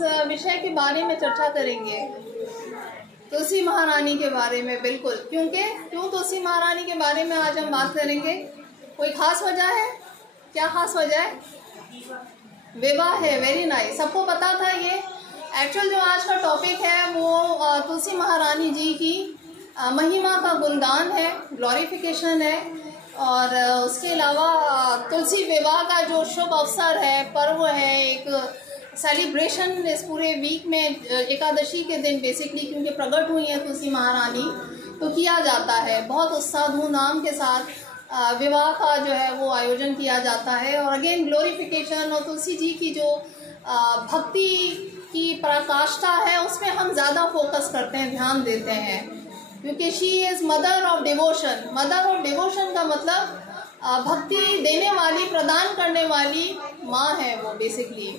विषय के बारे में चर्चा करेंगे, तुलसी महारानी के बारे में। बिल्कुल, क्यों तुलसी महारानी के बारे में आज हम बात करेंगे? कोई खास वजह है? क्या खास वजह है? विवाह है। Very nice. सबको पता था ये। एक्चुअल जो आज का टॉपिक है वो तुलसी महारानी जी की महिमा का गुणगान है, ग्लोरिफिकेशन है। और उसके अलावा तुलसी विवाह का जो शुभ अवसर है, पर्व है, एक सेलिब्रेशन इस पूरे वीक में एकादशी के दिन बेसिकली, क्योंकि प्रकट हुई है तुलसी महारानी, तो किया जाता है। बहुत उत्साह धूमधाम के साथ विवाह का जो है वो आयोजन किया जाता है। और अगेन ग्लोरिफिकेशन और तुलसी जी की जो भक्ति की पराकाष्ठा है उसमें हम ज़्यादा फोकस करते हैं, ध्यान देते हैं, क्योंकि she is mother of devotion. Mother of devotion का मतलब भक्ति देने वाली, प्रदान करने वाली माँ है वो बेसिकली।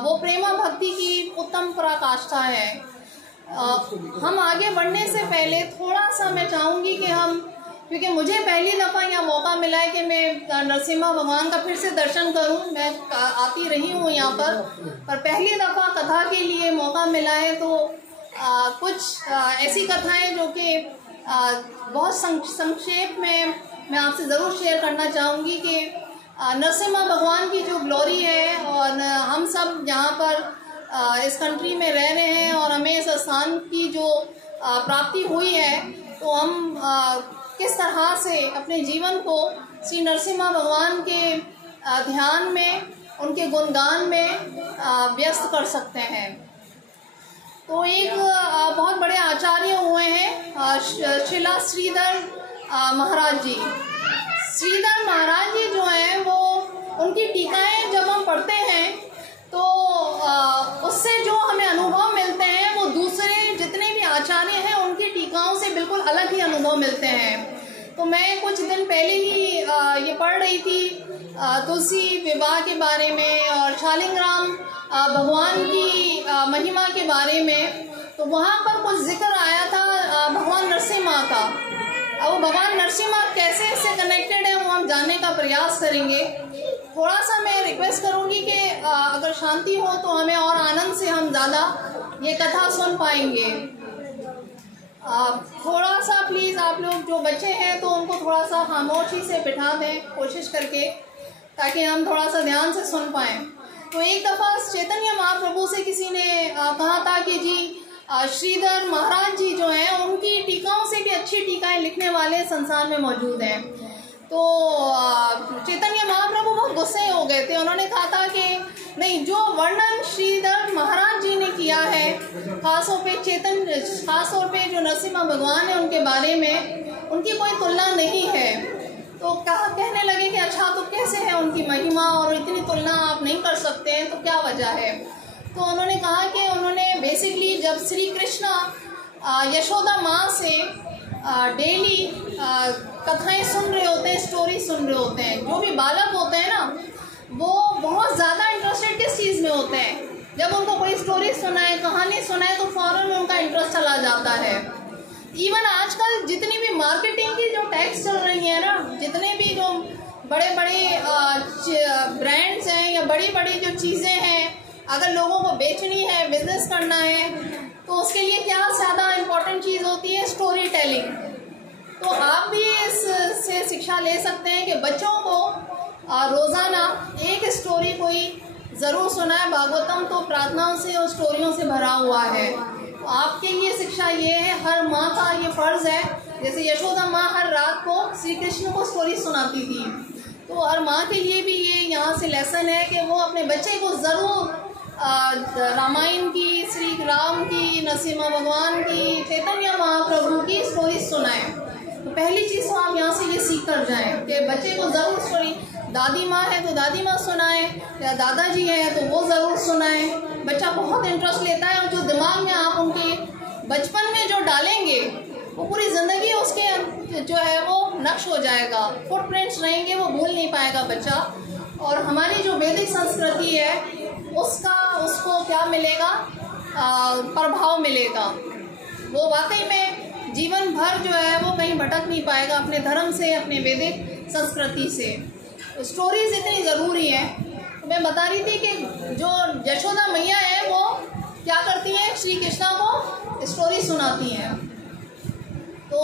वो प्रेमा भक्ति की उत्तम पराकाष्ठा है। हम आगे बढ़ने से पहले थोड़ा सा मैं चाहूँगी कि हम, क्योंकि मुझे पहली दफ़ा यहाँ मौका मिला है कि मैं नरसिम्हा भगवान का फिर से दर्शन करूँ। मैं आती रही हूँ यहाँ पर पहली दफ़ा कथा के लिए मौका मिला है। तो कुछ ऐसी कथाएं जो कि बहुत संक्षेप में मैं आपसे ज़रूर शेयर करना चाहूँगी कि नरसिम्हा भगवान की जो ग्लोरी है, और हम सब यहाँ पर इस कंट्री में रह रहे हैं और हमें इस स्थान की जो प्राप्ति हुई है, तो हम किस तरह से अपने जीवन को श्री नरसिम्हा भगवान के ध्यान में, उनके गुणगान में व्यस्त कर सकते हैं। तो एक बहुत बड़े आचार्य हुए हैं शिला श्रीधर महाराज जी। श्रीधर महाराज जी जो हैं वो, उनकी टीकाएं जब हम पढ़ते हैं तो उससे जो हमें अनुभव मिलते हैं वो दूसरे जितने भी आचार्य हैं उनकी टीकाओं से बिल्कुल अलग ही अनुभव मिलते हैं। तो मैं कुछ दिन पहले ही ये पढ़ रही थी तुलसी विवाह के बारे में और शालिग्राम भगवान की महिमा के बारे में। तो वहाँ पर कुछ जिक्र आया था भगवान नरसिम्हा का। अब भगवान नरसिम्हा कैसे इससे कनेक्टेड है वो हम जानने का प्रयास करेंगे। थोड़ा सा मैं रिक्वेस्ट करूँगी कि अगर शांति हो तो हमें और आनंद से हम ज़्यादा ये कथा सुन पाएंगे। थोड़ा सा प्लीज़ आप लोग जो बच्चे हैं तो उनको थोड़ा सा खामोशी से बिठा दें कोशिश करके, ताकि हम थोड़ा सा ध्यान से सुन पाएँ। तो एक दफ़ा चैतन्य महाप्रभु से किसी ने कहा था कि जी श्रीधर महाराज जी जो हैं उनकी टीकाओं से भी अच्छी टीकाएं लिखने वाले संसार में मौजूद हैं। तो चैतन्य महाप्रभु बहुत गुस्से हो गए थे। उन्होंने कहा था कि नहीं, जो वर्णन श्रीधर महाराज जी ने किया है, खासतौर पे जो नरसिम्हा भगवान है उनके बारे में, उनकी कोई तुलना नहीं है। तो कहने लगे कि अच्छा, तो कैसे है उनकी महिमा और इतनी तुलना आप नहीं कर सकते हैं, तो क्या वजह है? तो उन्होंने कहा कि उन्होंने बेसिकली जब श्री कृष्ण यशोदा माँ से डेली कथाएं सुन रहे होते हैं, स्टोरी सुन रहे होते हैं, जो भी बालक होते हैं ना वो बहुत ज़्यादा इंटरेस्टेड किस चीज़ में होते हैं? जब उनको कोई स्टोरी सुनाए, कहानी सुनाए तो फ़ौरन उनका इंटरेस्ट चला जाता है। इवन आजकल जितनी भी मार्केटिंग की जो टैक्स चल रही है ना, जितने भी जो बड़े बड़े ब्रांड्स हैं या बड़ी बड़ी जो चीज़ें हैं, अगर लोगों को बेचनी है, बिजनेस करना है, तो उसके लिए क्या ज़्यादा इम्पोर्टेंट चीज़ होती है? Story telling. तो आप भी इससे शिक्षा ले सकते हैं कि बच्चों को रोज़ाना एक स्टोरी कोई ज़रूर सुनाए। भागवतम तो प्रार्थनाओं से और स्टोरियों से भरा हुआ है। तो आपके लिए शिक्षा ये है, हर माँ का ये फ़र्ज़ है। जैसे यशोदा माँ हर रात को श्री कृष्ण को स्टोरी सुनाती थी, तो हर माँ के लिए भी ये यहाँ से लेसन है कि वो अपने बच्चे को ज़रूर रामायण की, श्री राम की, नरसिम्हा भगवान की, चैतन्य महाप्रभु की स्टोरी सुनाएं। तो पहली चीज़ तो आप यहाँ से ये सीख कर जाएं कि बच्चे को ज़रूर स्टोरी, दादी माँ है तो दादी माँ सुनाएं, या दादाजी है तो वो ज़रूर सुनाएं। बच्चा बहुत इंटरेस्ट लेता है, और जो दिमाग में आप उनके बचपन में जो डालेंगे वो पूरी ज़िंदगी उसके जो है वो नक्श हो जाएगा, फुटप्रिंट्स रहेंगे, वो भूल नहीं पाएगा बच्चा। और हमारी जो वैदिक संस्कृति है उसको क्या मिलेगा? प्रभाव मिलेगा। वो वाकई में जीवन भर जो है वो कहीं भटक नहीं पाएगा अपने धर्म से, अपने वैदिक संस्कृति से। स्टोरीज इतनी ज़रूरी है। मैं बता रही थी कि जो यशोदा मैया है वो श्री कृष्णा को स्टोरी सुनाती हैं। तो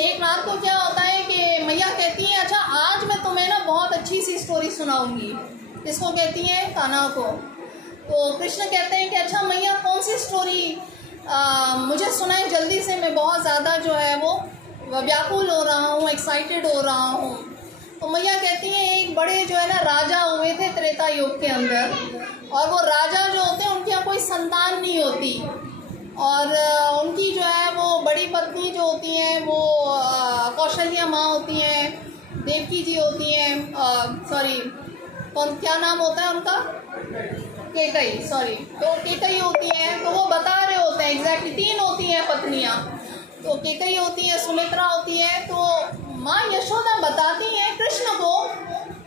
एक रात को क्या होता है कि मैया कहती हैं अच्छा आज मैं तुम्हें ना बहुत अच्छी सी स्टोरी सुनाऊंगी। इसको कहती हैं कान्हा को। तो कृष्ण कहते हैं कि अच्छा मैया कौन सी स्टोरी मुझे सुनाए जल्दी से, मैं बहुत ज़्यादा जो है वो व्याकुल हो रहा हूँ, एक्साइटेड हो रहा हूँ। तो मैया कहती हैं एक बड़े जो है ना राजा हुए थे त्रेता युग के अंदर, और वो राजा जो होते हैं उनके यहाँ कोई संतान नहीं होती, और उनकी जो है वो बड़ी पत्नी जो होती हैं वो कौशल्या माँ होती हैं, देवकी जी होती हैं, क्या नाम होता है उनका, केकई, तो केकई होती हैं। तो वो बता रहे होते हैं एग्जैक्टली 3 होती हैं पत्नियाँ, तो केकई होती है, सुमित्रा होती है। तो माँ यशोदा बताती हैं कृष्ण को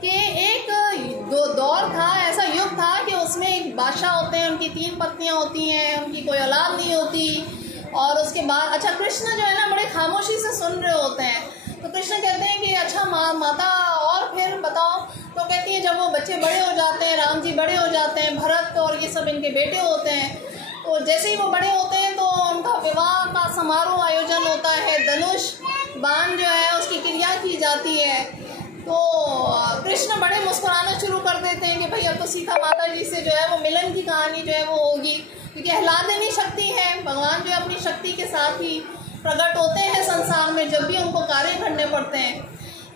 कि एक दौर था, ऐसा युग था कि उसमें एक बादशाह होते हैं, उनकी 3 पत्नियां होती हैं, उनकी कोई औलाद नहीं होती। और उसके बाद अच्छा कृष्ण जो है ना बड़े खामोशी से सुन रहे होते हैं। तो कृष्ण कहते हैं कि अच्छा माता और फिर बताओ। तो कहती है जब वो बच्चे बड़े हो जाते हैं, राम जी बड़े हो जाते हैं, भरत और ये सब इनके बेटे होते हैं, तो जैसे ही वो बड़े होते हैं तो उनका विवाह का समारोह आयोजन होता है, धनुष बाण जो है उसकी क्रिया की जाती है। तो कृष्ण बड़े मुस्कुराना शुरू कर देते हैं कि भाई अब तो सीता माता जी से जो है वो मिलन की कहानी जो है वो होगी, क्योंकि आह्लादिनी शक्ति है, भगवान जो अपनी शक्ति के साथ ही प्रकट होते हैं संसार में जब भी उनको कार्य करने पड़ते हैं।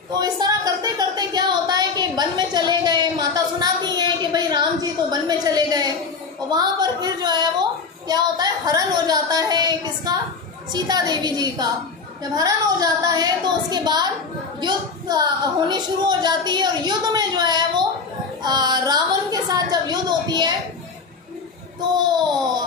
तो इस तरह करते करते क्या होता है कि वन में चले गए, माता सुनाती हैं कि भाई राम जी तो वन में चले गए, और वहाँ पर फिर जो है वो क्या होता है हरण हो जाता है किसका, सीता देवी जी का। जब हरण हो जाता है तो उसके बाद युद्ध होनी शुरू हो जाती है, और युद्ध में जो है वो रावण के साथ जब युद्ध होती है तो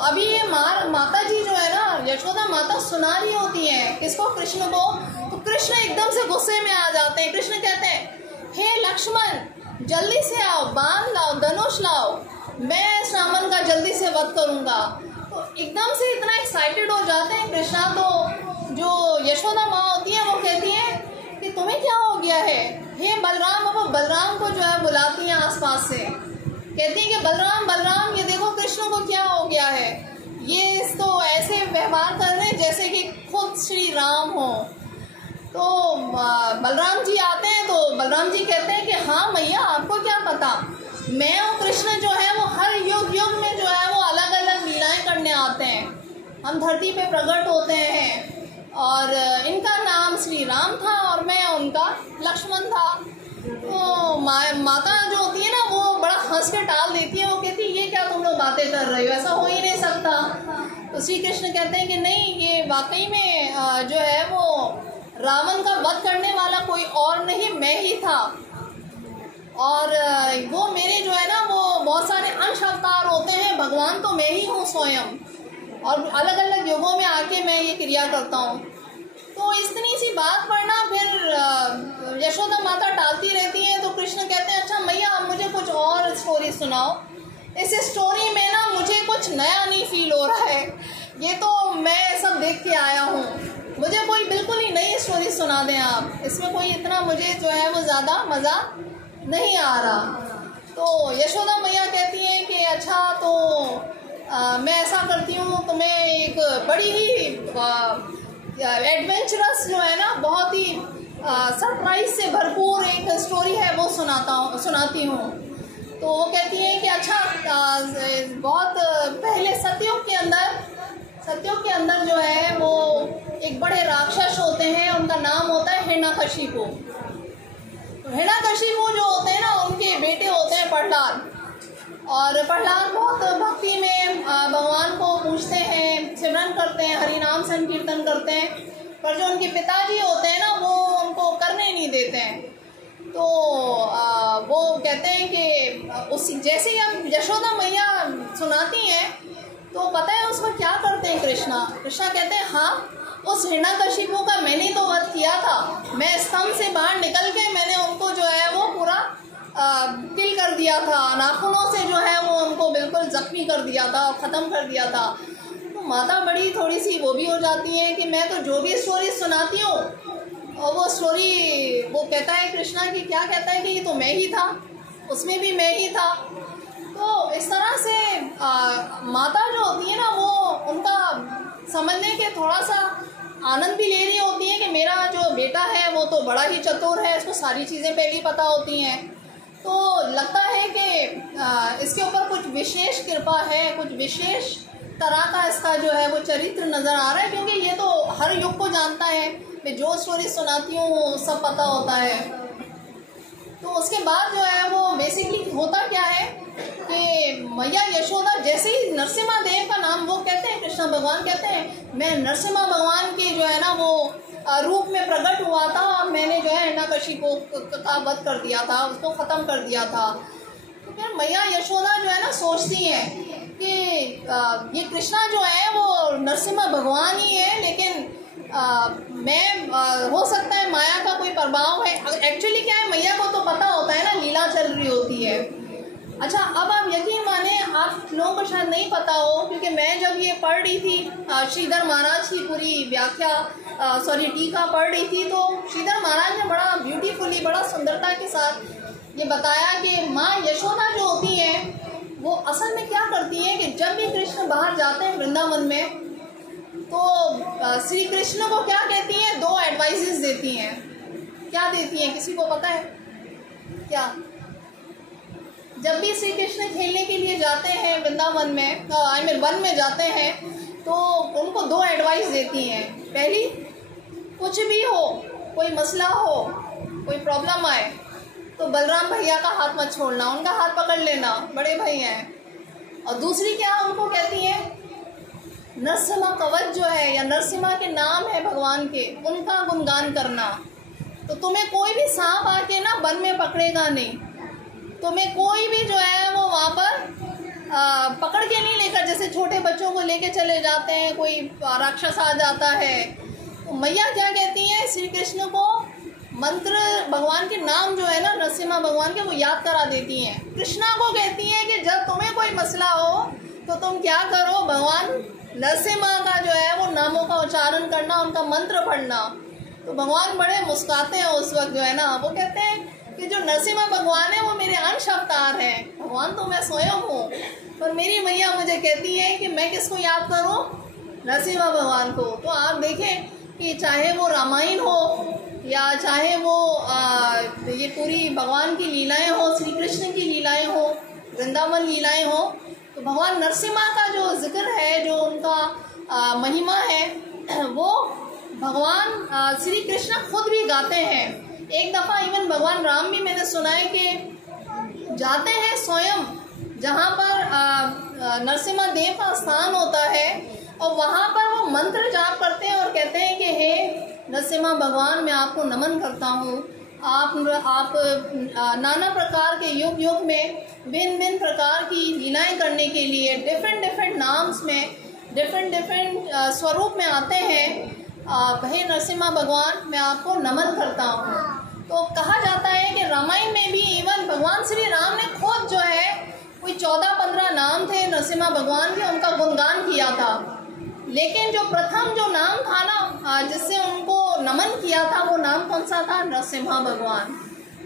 अभी ये माता जी जो है ना यशोदा माता सुना रही होती है किसको, कृष्ण को। तो कृष्ण एकदम से गुस्से में आ जाते हैं। कृष्ण कहते हैं हे लक्ष्मण जल्दी से आओ, बाण लाओ, धनुष लाओ, मैं इस रावण का जल्दी से वध करूँगा। तो एकदम से इतना एक्साइटेड हो जाते हैं कृष्णा। तो जो यशोदा माँ होती है वो कहती है कि तुम्हें क्या हो गया है, हे बलराम। अब वो बलराम को जो है बुलाती हैं आसपास से, कहती है कि बलराम बलराम ये देखो कृष्ण को क्या हो गया है, ये तो ऐसे व्यवहार कर रहे हैं जैसे कि खुद श्री राम हो। तो बलराम जी आते हैं। तो बलराम जी कहते हैं कि हाँ मैया आपको क्या पता, मैं और कृष्ण जो है वो हर युग युग में जो है वो अलग अलग लीलाएं करने आते हैं, हम धरती पे प्रकट होते हैं, और इनका नाम श्री राम था और मैं उनका लक्ष्मण था। तो माता जो होती है ना वो बड़ा हंस के टाल देती है, वो कहती है ये क्या तुम लोग बातें कर रहे हो, ऐसा हो ही नहीं सकता। तो श्री कृष्ण कहते हैं कि नहीं, ये वाकई में जो है वो रावण का वध करने वाला कोई और नहीं मैं ही था, और वो मेरे जो है ना वो बहुत सारे अंश अवतार होते हैं, भगवान तो मैं ही हूँ स्वयं, और अलग अलग युगों में आके मैं ये क्रिया करता हूँ। तो इतनी सी बात पर ना फिर यशोदा माता टालती रहती है। तो कृष्ण कहते हैं अच्छा मैया अब मुझे कुछ और स्टोरी सुनाओ, इस स्टोरी में ना मुझे कुछ नया नहीं फील हो रहा है, ये तो मैं सब देख के आया हूँ, मुझे कोई बिल्कुल ही नई स्टोरी सुना दें आप, इसमें कोई इतना मुझे जो है वो ज़्यादा मज़ा नहीं आ रहा। तो यशोदा मैया कहती हैं कि अच्छा तो मैं ऐसा करती हूँ, तुम्हें एक बड़ी ही एडवेंचरस जो है ना बहुत ही सरप्राइज से भरपूर एक स्टोरी है वो सुनाती हूँ। तो वो कहती हैं कि अच्छा बहुत पहले सतयुग के अंदर जो है वो एक बड़े राक्षस होते हैं, उनका नाम होता है हिरण्यकशिपु। तो हिरण्यकशिपु जो होते हैं ना उनके बेटे होते हैं प्रहलाद, और प्रहलाद बहुत भक्ति में भगवान को पूछते हैं, सिमरन करते हैं, हरि नाम संकीर्तन करते हैं, पर जो उनके पिताजी होते हैं ना वो उनको करने नहीं देते हैं। तो वो कहते हैं कि उस जैसे ही हम यशोदा मैया सुनाती हैं तो पता है उसमें क्या करते हैं कृष्णा कहते हैं हाँ उस हिरण्यकशिपु का मैंने तो वध किया था, मैं स्तंभ से बाहर निकल के मैंने उनको जो है वो पूरा किल कर दिया था, नाखूनों से जो है वो उनको बिल्कुल जख्मी कर दिया था, ख़त्म कर दिया था। तो माता बड़ी थोड़ी सी वो भी हो जाती है कि मैं तो जो भी स्टोरी सुनाती हूँ और वो स्टोरी वो कहता है कृष्णा कि क्या कहता है कि ये तो मैं ही था, उसमें भी मैं ही था। तो इस तरह से माता जो होती है ना वो उनका समझने के थोड़ा सा आनंद भी ले रही होती हैं कि मेरा जो बेटा है वो तो बड़ा ही चतुर है, इसको सारी चीज़ें पहले पता होती हैं। तो लगता है कि इसके ऊपर कुछ विशेष कृपा है, कुछ विशेष तरह का इसका जो है वो चरित्र नज़र आ रहा है, क्योंकि ये तो हर युग को जानता है। मैं जो स्टोरी सुनाती हूँ वो सब पता होता है। तो उसके बाद जो है वो बेसिकली होता क्या है कि मैया यशोदा जैसे ही नरसिम्हा देव का नाम वो कहते हैं, कृष्ण भगवान कहते हैं मैं नरसिम्हा भगवान के जो है ना वो रूप में प्रकट हुआ था और मैंने जो है हिरण्यकशिपु का वध कर दिया था, उसको ख़त्म कर दिया था। तो फिर मैया यशोदा जो है ना सोचती हैं कि ये कृष्णा जो है वो नरसिम्हा भगवान ही है, लेकिन हो सकता है माया का कोई प्रभाव है। एक्चुअली क्या है, मैया को तो पता होता है ना, लीला चल रही होती है। अच्छा, अब आप यकीन माने आप लोगों को शायद नहीं पता हो, क्योंकि मैं जब ये पढ़ रही थी श्रीधर महाराज की पूरी व्याख्या टीका पढ़ रही थी, तो श्रीधर महाराज ने बड़ा ब्यूटीफुली, बड़ा सुंदरता के साथ ये बताया कि माँ यशोदा जो होती हैं वो असल में क्या करती हैं कि जब भी कृष्ण बाहर जाते हैं वृंदावन में, तो श्री कृष्ण को क्या कहती हैं, दो एडवाइसेस देती हैं। क्या देती हैं, किसी को पता है क्या? जब भी श्री कृष्ण खेलने के लिए जाते हैं वृंदावन में, वन में जाते हैं, तो उनको दो एडवाइस देती हैं। पहली, कुछ भी हो, कोई मसला हो, कोई प्रॉब्लम आए, तो बलराम भैया का हाथ मत छोड़ना, उनका हाथ पकड़ लेना, बड़े भाई हैं। और दूसरी क्या उनको कहती हैं, नरसिम्हा कवच जो है या नरसिम्हा के नाम है भगवान के, उनका गुणगान करना। तो तुम्हें कोई भी सांप आके ना वन में पकड़ेगा नहीं, तुम्हें कोई भी जो है वो वहाँ पर पकड़ के नहीं लेकर, जैसे छोटे बच्चों को लेके चले जाते हैं, कोई राक्षस आ जाता है। तो मैया क्या कहती हैं, श्री कृष्ण को मंत्र, भगवान के नाम जो है ना नरसिम्हा भगवान के, वो याद करा देती हैं। कृष्णा को कहती हैं कि जब तुम्हें कोई मसला हो तो तुम क्या करो, भगवान नरसिम्हा का जो है वो नामों का उच्चारण करना, उनका मंत्र पढ़ना। तो भगवान बड़े मुस्कुराते हैं उस वक्त जो है ना, वो कहते हैं कि जो नरसिम्हा भगवान है वो मेरे अंश अवतार हैं, भगवान तो मैं स्वयं हूँ, पर मेरी मैया मुझे कहती है कि मैं किसको याद करूँ, नरसिम्हा भगवान को। तो आप देखें कि चाहे वो रामायण हो या चाहे वो ये पूरी भगवान की लीलाएं हो, श्री कृष्ण की लीलाएं हो, वृंदावन लीलाएं हो, तो भगवान नरसिम्हा का जो जिक्र है, जो उनका महिमा है, वो भगवान श्री कृष्ण खुद भी गाते हैं। एक दफ़ा इवन भगवान राम भी मैंने सुना है कि जाते हैं स्वयं जहाँ पर नरसिम्हा देव का स्थान होता है, और वहाँ पर वो मंत्र जाप करते हैं और कहते हैं कि हे नरसिम्हा भगवान, मैं आपको नमन करता हूँ। आप नाना प्रकार के युग युग में भिन्न भिन्न प्रकार की लीलाएं करने के लिए डिफरेंट नाम्स में, डिफरेंट स्वरूप में आते हैं। हे नरसिम्हा भगवान, मैं आपको नमन करता हूँ। तो कहा जाता है कि रामायण में भी इवन भगवान श्री राम ने खुद जो है कोई 14-15 नाम थे नरसिम्हा भगवान के, उनका गुणगान किया था। लेकिन जो प्रथम जो नाम था ना जिससे उनको नमन किया था, वो नाम कौन सा था, नरसिम्हा भगवान।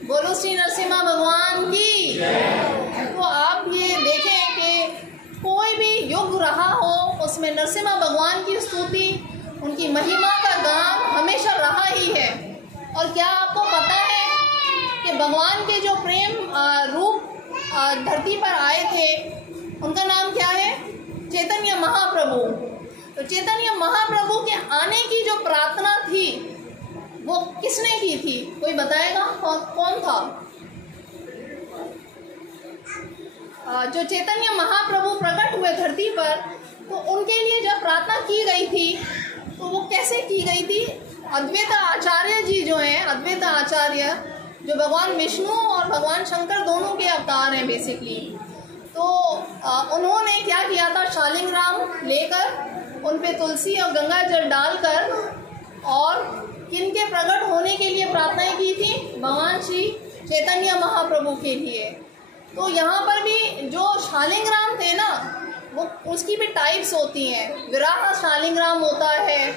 बोलो श्री नरसिम्हा भगवान की। तो आप ये देखें कि कोई भी युग रहा हो, उसमें नरसिम्हा भगवान की स्तुति, उनकी महिमा का गान हमेशा रहा ही है। और क्या आपको पता है कि भगवान के जो प्रेम रूप धरती पर आए थे, उनका नाम क्या है, चैतन्य महाप्रभु। तो चैतन्य महाप्रभु के आने की जो प्रार्थना थी वो किसने की थी, कोई बताएगा कौन था? जो चैतन्य महाप्रभु प्रकट हुए धरती पर, तो उनके लिए जब प्रार्थना की गई थी तो वो कैसे की गई थी? अद्वैत आचार्य जी जो हैं, अद्वैत आचार्य जो भगवान विष्णु और भगवान शंकर दोनों के अवतार हैं बेसिकली, तो उन्होंने क्या किया था, शालिग्राम लेकर उन पे तुलसी और गंगा जल डालकर और किनके प्रकट होने के लिए प्रार्थनाएं की थी, भगवान श्री चैतन्य महाप्रभु के लिए। तो यहाँ पर भी जो शालिग्राम थे ना, वो उसकी भी टाइप्स होती हैं। विराह शालिग्राम होता है,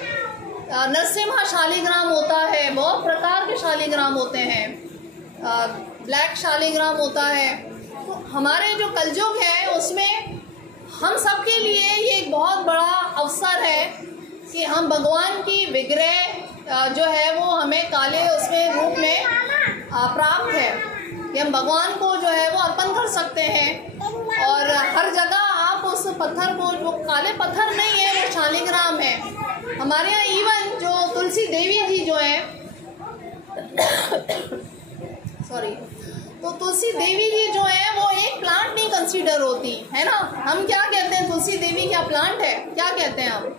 नरसिम्हा शालिग्राम होता है, बहुत प्रकार के शालिग्राम होते हैं, ब्लैक शालिग्राम होता है। तो हमारे जो कलयुग है उसमें हम सब के लिए ये एक बहुत बड़ा अवसर है कि हम भगवान की विग्रह जो है वो हमें काले उसमें रूप में प्राप्त है कि हम भगवान को जो है वो अर्पण कर सकते हैं। और हर जगह आप उस पत्थर को, जो काले पत्थर नहीं है वो शालिग्राम है। हमारे यहाँ इवन जो तुलसी देवी जी जो है सॉरी, तो तुलसी देवी जी जो है वो एक प्लांट नहीं कंसीडर होती है ना। हम क्या कहते हैं, तुलसी देवी क्या प्लांट है? क्या कहते हैं हम?